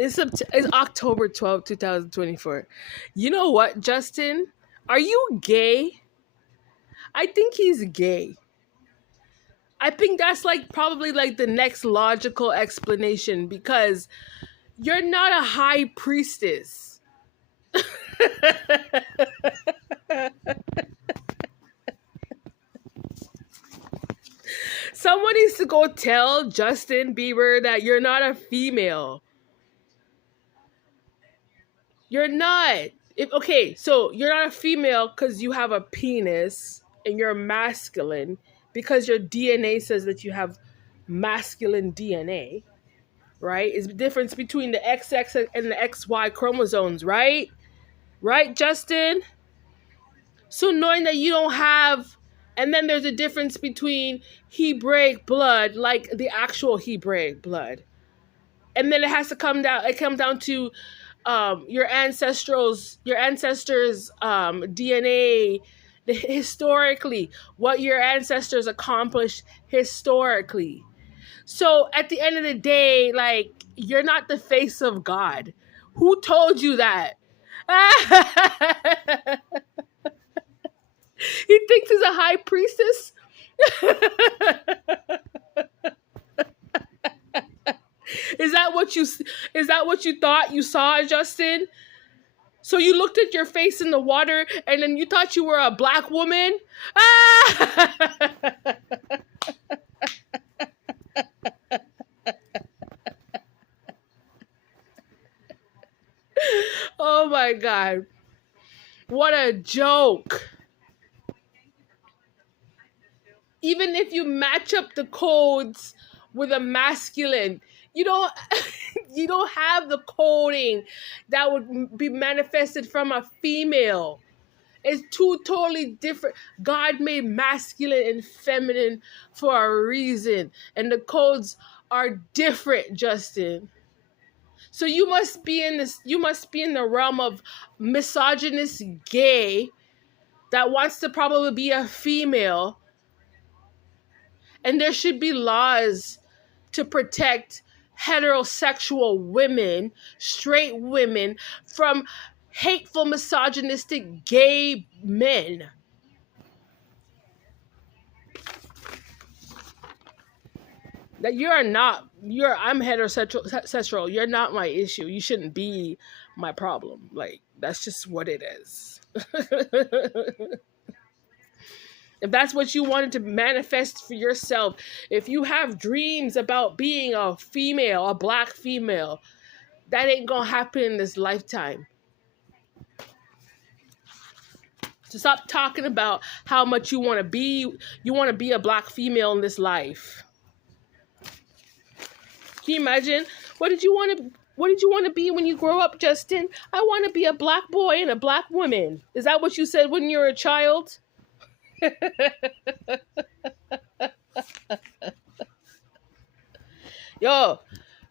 It's October 12th, 2024. You know what, Justin? Are you gay? I think he's gay. I think that's like probably like the next logical explanation because you're not a high priestess. Someone needs to go tell Justin Bieber that you're not a female. You're not. Okay, so you're not a female because you have a penis and you're masculine because your DNA says that you have masculine DNA, right? It's the difference between the XX and the XY chromosomes, right? Right, Justin? So knowing that you don't have, and then there's a difference between Hebraic blood, like the actual Hebraic blood, and then it has to come down. It comes down to your ancestors' DNA, historically, what your ancestors accomplished historically. So at the end of the day, like you're not the face of God. Who told you that? He thinks he's a high priestess. Is that what you thought you saw, Justin? So you looked at your face in the water and then you thought you were a black woman? Ah! Oh my god. What a joke. Even if you match up the codes with a masculine, you don't you don't have the coding that would be manifested from a female. It's two totally different. God made masculine and feminine for a reason, and the codes are different, Justin. So you must be in the realm of misogynist gay that wants to probably be a female, and there should be laws to protect heterosexual women, straight women, from hateful, misogynistic gay men. That I'm heterosexual. You're not my issue. You shouldn't be my problem. Like, that's just what it is. If that's what you wanted to manifest for yourself, if you have dreams about being a female, a black female, that ain't gonna happen in this lifetime. So stop talking about how much you want to be. You want to be a black female in this life. Can you imagine? What did you want to be when you grow up, Justin? I want to be a black boy and a black woman. Is that what you said when you were a child? Yo,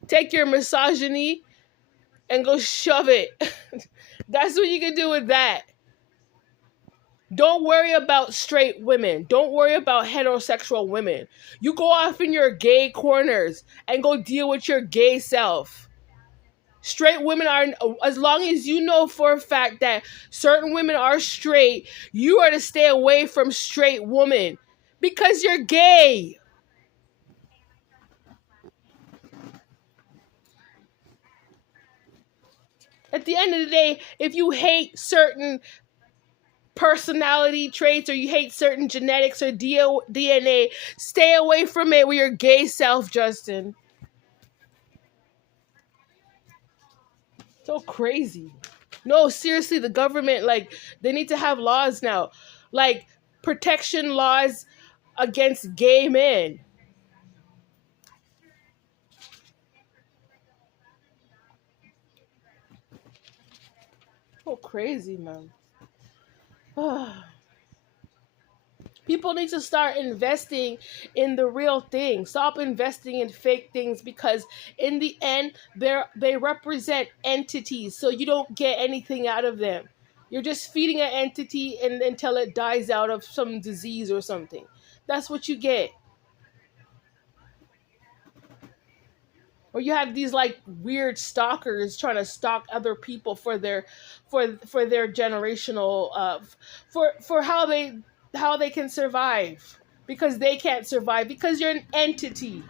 take your misogyny and go shove it. That's what you can do with that. Don't worry about straight women. Don't worry about heterosexual women. You go off in your gay corners and go deal with your gay self. Straight women are, as long as you know for a fact that certain women are straight, you are to stay away from straight women because you're gay. At the end of the day, if you hate certain personality traits or you hate certain genetics or DNA, stay away from it with your gay self, Justin. So crazy. No, seriously, the government, like, they need to have laws now, like protection laws against gay men. So crazy, man. People need to start investing in the real thing. Stop investing in fake things because in the end, they represent entities. So you don't get anything out of them. You're just feeding an entity and until it dies out of some disease or something. That's what you get. Or you have these like weird stalkers trying to stalk other people for their for their generational for how they can survive, because they can't survive because you're an entity.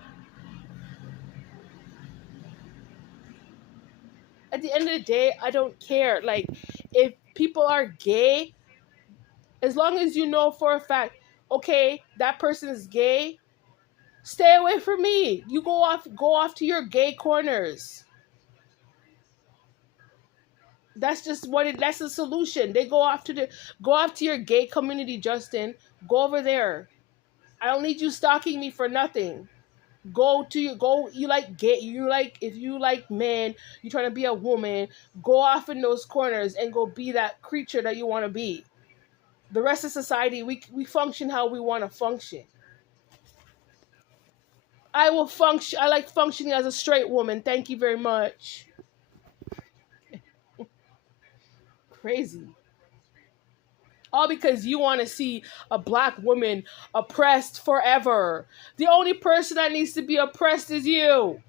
At the end of the day, I don't care. Like, if people are gay, as long as you know for a fact, okay, that person is gay, stay away from me. You go off to your gay corners. That's just what it that's the solution. They go off to your gay community, Justin. Go over there. I don't need you stalking me for nothing. Go, you like gay, you like, if you like men, you trying to be a woman, go off in those corners and go be that creature that you want to be. The rest of society, we function how we want to function. I like functioning as a straight woman. Thank you very much. Crazy. All because you want to see a black woman oppressed forever. The only person that needs to be oppressed is you.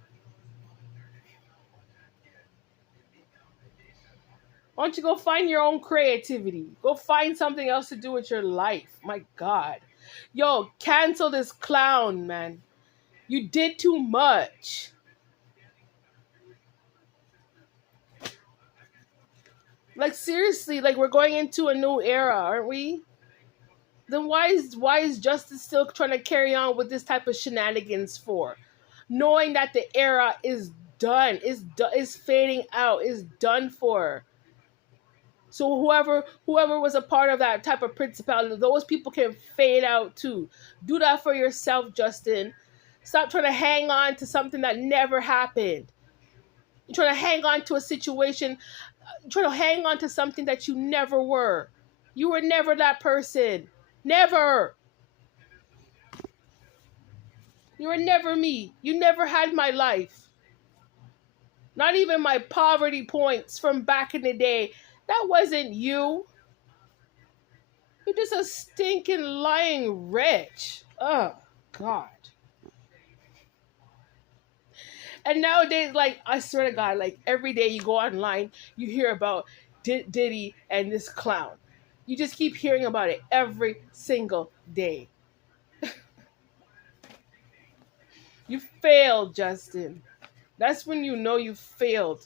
Why don't you go find your own creativity? Go find something else to do with your life. My God. Yo, cancel this clown, man. You did too much. Like, seriously, like, we're going into a new era, aren't we? Then why is justice still trying to carry on with this type of shenanigans for? Knowing that the era is done, is fading out, is done for. So whoever was a part of that type of principality, those people can fade out too. Do that for yourself, Justin. Stop trying to hang on to something that never happened. You're trying to hang on to a situation. You're trying to hang on to something that you never were. You were never that person. Never. You were never me. You never had my life. Not even my poverty points from back in the day. That wasn't you. You're just a stinking lying wretch. Oh, God. And nowadays, like, I swear to God, like, every day you go online, you hear about Diddy and this clown. You just keep hearing about it every single day. You failed, Justin. That's when you know you failed.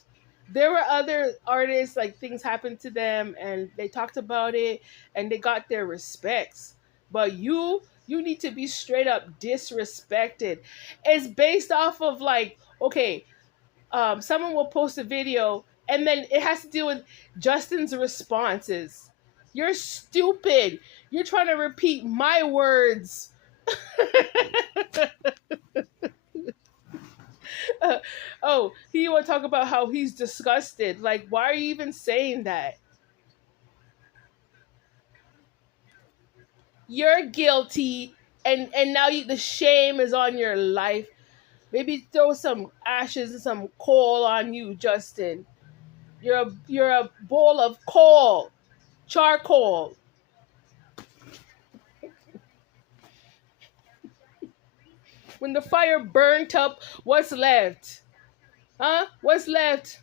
There were other artists, like, things happened to them and they talked about it and they got their respects. But you need to be straight up disrespected. It's based off of, like, okay, someone will post a video and then it has to deal with Justin's responses. You're stupid. You're trying to repeat my words. Oh, he want to talk about how he's disgusted. Like, why are you even saying that? You're guilty, and now the shame is on your life. Maybe throw some ashes and some coal on you, Justin. You're a bowl of coal, charcoal. When the fire burnt up, what's left? Huh? What's left?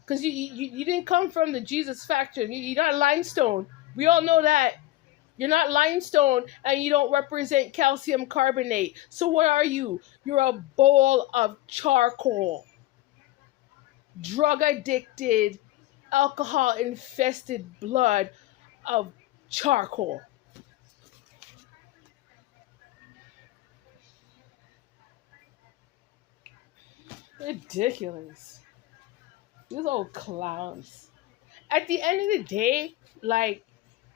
Because you didn't come from the Jesus factor. You're not limestone. We all know that. You're not limestone and you don't represent calcium carbonate. So what are you? You're a bowl of charcoal. Drug addicted, alcohol infested blood of charcoal. Ridiculous. These old clowns. At the end of the day, like,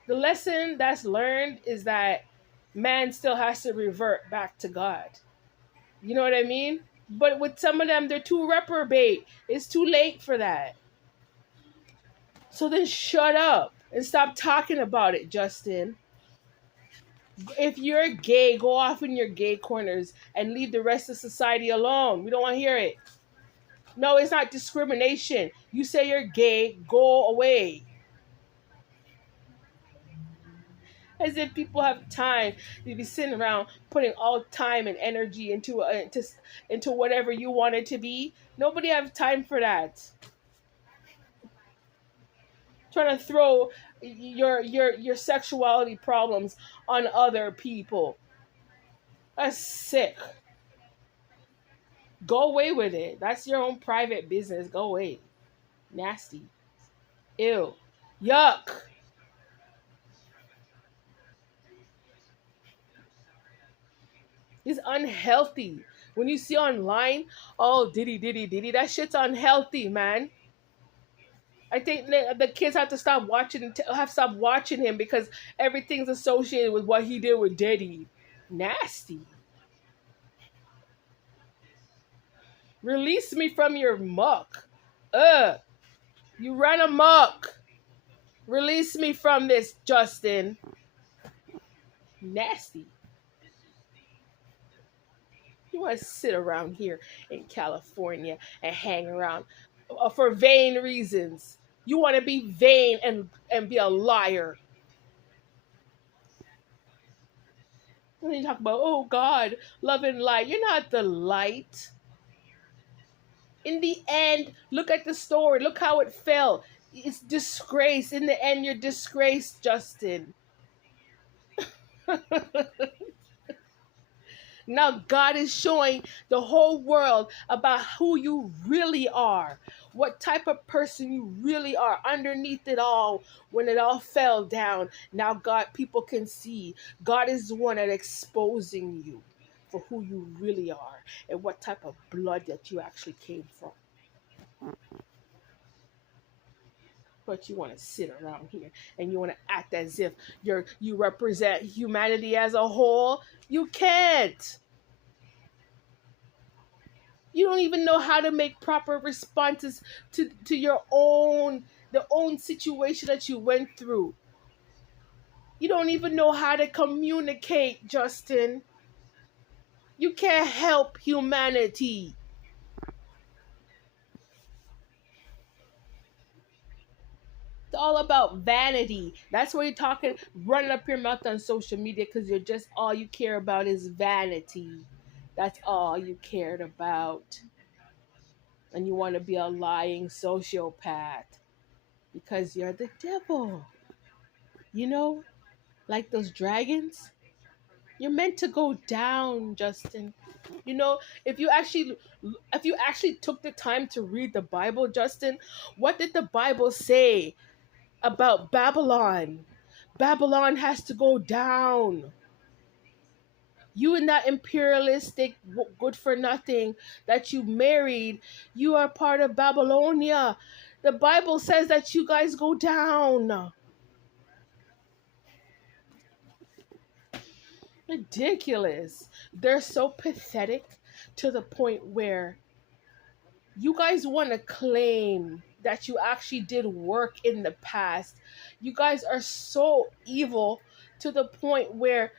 the lesson that's learned is that man still has to revert back to God. You know what I mean? But with some of them, they're too reprobate. It's too late for that. So then shut up and stop talking about it, Justin. If you're gay, go off in your gay corners and leave the rest of society alone. We don't want to hear it. No, it's not discrimination. You say you're gay, go away. As if people have time to be sitting around putting all time and energy into whatever you want it to be. Nobody have time for that. Trying to throw your sexuality problems on other people. That's sick. Go away with it. That's your own private business. Go away. Nasty. Ew. Yuck. It's unhealthy. When you see online, oh, diddy, diddy, diddy, that shit's unhealthy, man. I think the kids have to stop watching, have stopped watching him because everything's associated with what he did with Diddy. Nasty. Release me from your muck. Ugh. You ran amok. Release me from this, Justin. Nasty. You want to sit around here in California and hang around for vain reasons. You want to be vain and be a liar. When you talk about, oh God, love and light, you're not the light. In the end, look at the story. Look how it fell. It's disgrace. In the end, you're disgraced, Justin. Now God is showing the whole world about who you really are, what type of person you really are underneath it all. When it all fell down, now God, people can see God is the one that exposing you for who you really are and what type of blood that you actually came from. But you want to sit around here and you want to act as if you represent humanity as a whole. You can't. You don't even know how to make proper responses to your own situation that you went through. You don't even know how to communicate, Justin. You can't help humanity. It's all about vanity. That's why you're talking, running up your mouth on social media because you're just all you care about is vanity. That's all you cared about. And you want to be a lying sociopath because you're the devil. You know, like those dragons. You're meant to go down, Justin. You know, if you actually took the time to read the Bible, Justin, what did the Bible say about Babylon? Babylon has to go down. You and that imperialistic good for nothing that you married, you are part of Babylonia. The Bible says that you guys go down. Ridiculous. They're so pathetic to the point where you guys want to claim that you actually did work in the past. You guys are so evil to the point where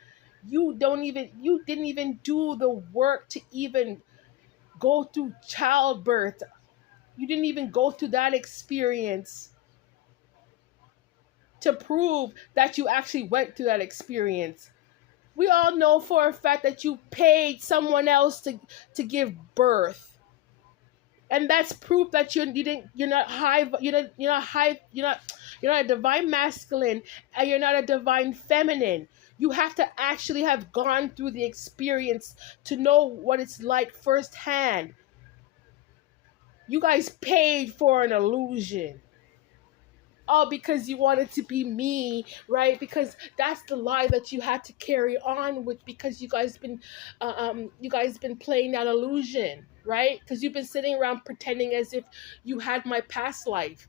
you didn't even do the work to even go through childbirth. You didn't even go through that experience to prove that you actually went through that experience. We all know for a fact that you paid someone else to give birth, and that's proof that you're not high, you're not high, you're not a divine masculine, and you're not a divine feminine. You have to actually have gone through the experience to know what it's like firsthand. You guys paid for an illusion. All because you wanted to be me, right? Because that's the lie that you had to carry on with, because you guys been playing that illusion, right? Because you've been sitting around pretending as if you had my past life.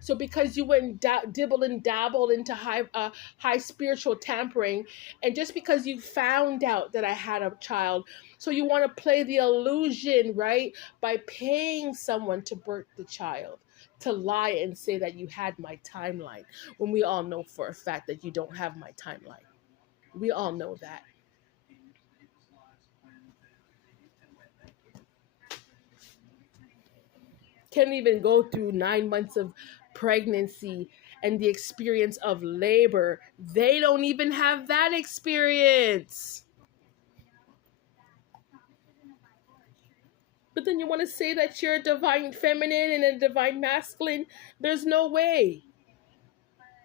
So because you went and dibble and dabbled into high spiritual tampering, and just because you found out that I had a child, so you want to play the illusion, right? By paying someone to birth the child, to lie and say that you had my timeline, when we all know for a fact that you don't have my timeline. We all know that. Can't even go through 9 months of pregnancy and the experience of labor. They don't even have that experience. But then you want to say that you're a divine feminine and a divine masculine. There's no way.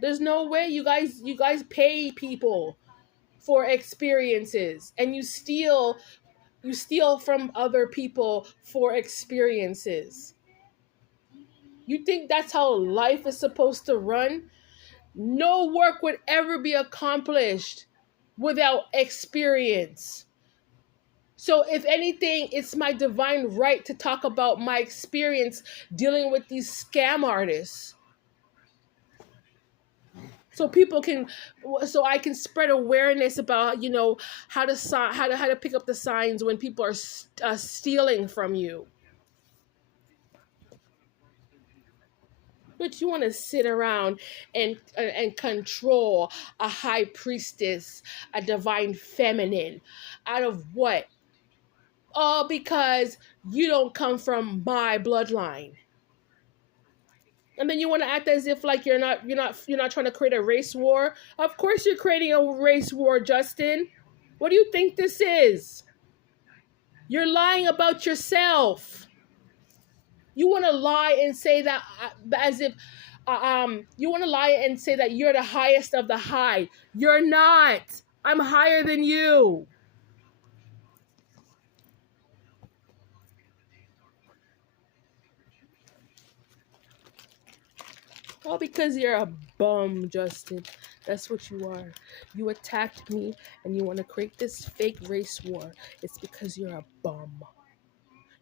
There's no way. You guys pay people for experiences, and you steal from other people for experiences. You think that's how life is supposed to run? No work would ever be accomplished without experience. So, if anything, it's my divine right to talk about my experience dealing with these scam artists. So so I can spread awareness about, how to pick up the signs when people are stealing from you. But you want to sit around and control a high priestess, a divine feminine, out of what? All because you don't come from my bloodline. And then you want to act as if like you're not trying to create a race war. Of course you're creating a race war, Justin. What do you think this is? You're lying about yourself. You want to lie and say that as if you want to lie and say that you're the highest of the high. You're not. I'm higher than you. All because you're a bum, Justin. That's what you are. You attacked me and you want to create this fake race war. It's because you're a bum.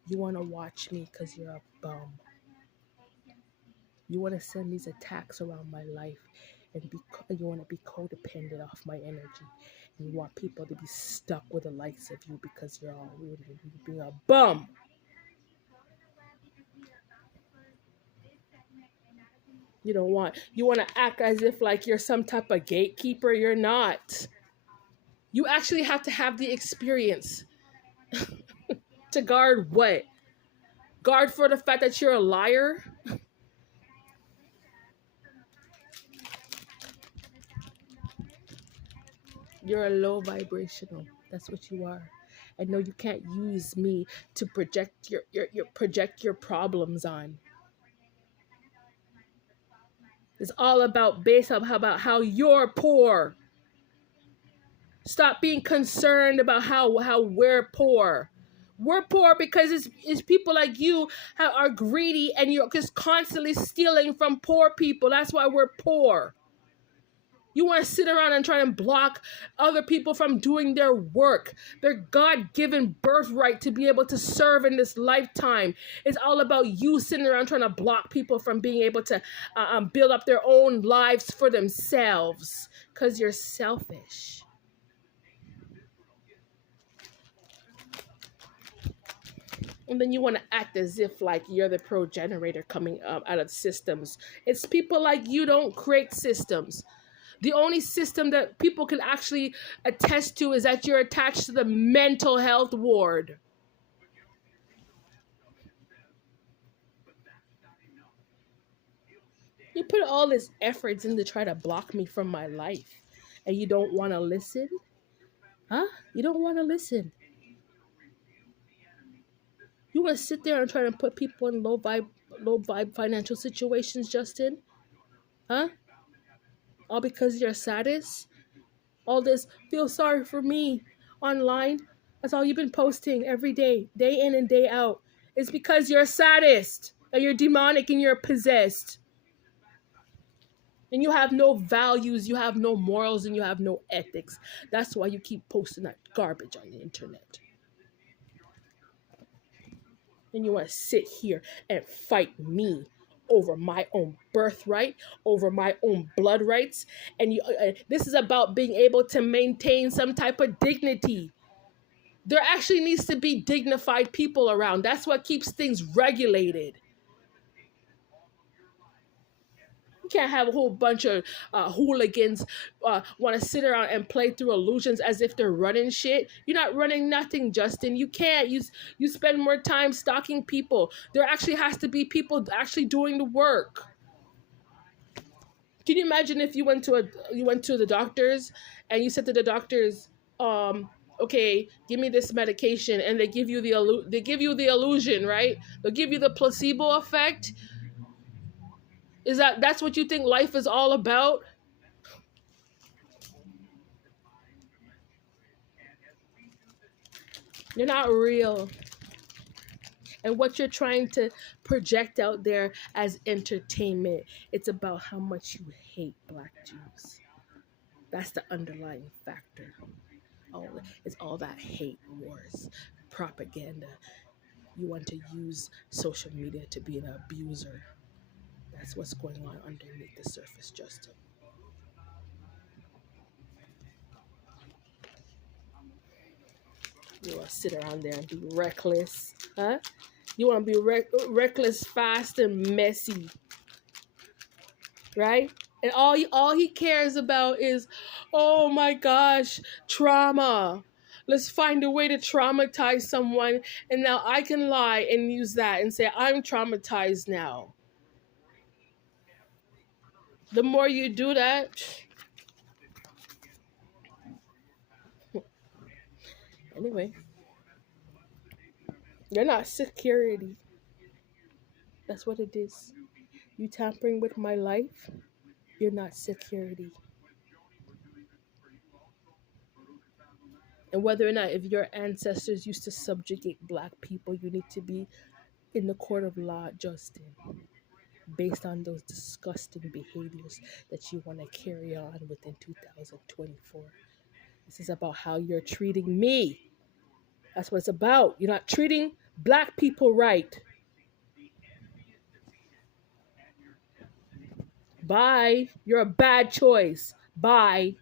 You want to watch me because you're a bum. You want to send these attacks around my life, and you want to be codependent off my energy. And you want people to be stuck with the likes of you because you're all rude and you being a bum. You want to act as if like you're some type of gatekeeper. You're not. You actually have to have the experience to guard what? Guard for the fact that you're a liar? You're a low vibrational. That's what you are. And no, you can't use me to project your problems on. It's all about based on how you're poor. Stop being concerned about how we're poor. We're poor because it's people like you are greedy and you're just constantly stealing from poor people. That's why we're poor. You want to sit around and try and block other people from doing their work, their God-given birthright to be able to serve in this lifetime. It's all about you sitting around trying to block people from being able to build up their own lives for themselves because you're selfish. And then you want to act as if like you're the progenitor coming out of systems. It's people like you don't create systems. The only system that people can actually attest to is that you're attached to the mental health ward. You put all this efforts in to try to block me from my life, and you don't want to listen? Huh? You don't want to listen. You want to sit there and try to put people in low vibe financial situations, Justin? Huh? All because you're a sadist? All this feel sorry for me online. That's all you've been posting every day in and day out. It's because you're a sadist and you're demonic and you're possessed. And you have no values, you have no morals, and you have no ethics. That's why you keep posting that garbage on the internet. And you want to sit here and fight me over my own birthright, over my own blood rights. And this is about being able to maintain some type of dignity. There actually needs to be dignified people around. That's what keeps things regulated. You can't have a whole bunch of hooligans want to sit around and play through illusions as if they're running shit. You're not running nothing, Justin. You can't. You spend more time stalking people. There actually has to be people actually doing the work. Can you imagine if you went to the doctors and you said to the doctors, um, okay, give me this medication, and they give you they give you the illusion, right? They'll give you the placebo effect. Is that's what you think life is all about? You're not real. And what you're trying to project out there as entertainment, it's about how much you hate black Jews. That's the underlying factor. It's all that hate wars, propaganda. You want to use social media to be an abuser. That's what's going on underneath the surface, Justin. You want to sit around there and be reckless, huh? You want to be reckless, fast, and messy, right? And all he cares about is, oh my gosh, trauma. Let's find a way to traumatize someone, and now I can lie and use that and say I'm traumatized now. The more you do that, anyway, you're not security. That's what it is. You tampering with my life, you're not security. And whether or not, if your ancestors used to subjugate black people, you need to be in the court of law, Justin, based on those disgusting behaviors that you want to carry on within 2024. This is about how you're treating me. That's what it's about. You're not treating black people right. Bye. You're a bad choice. Bye.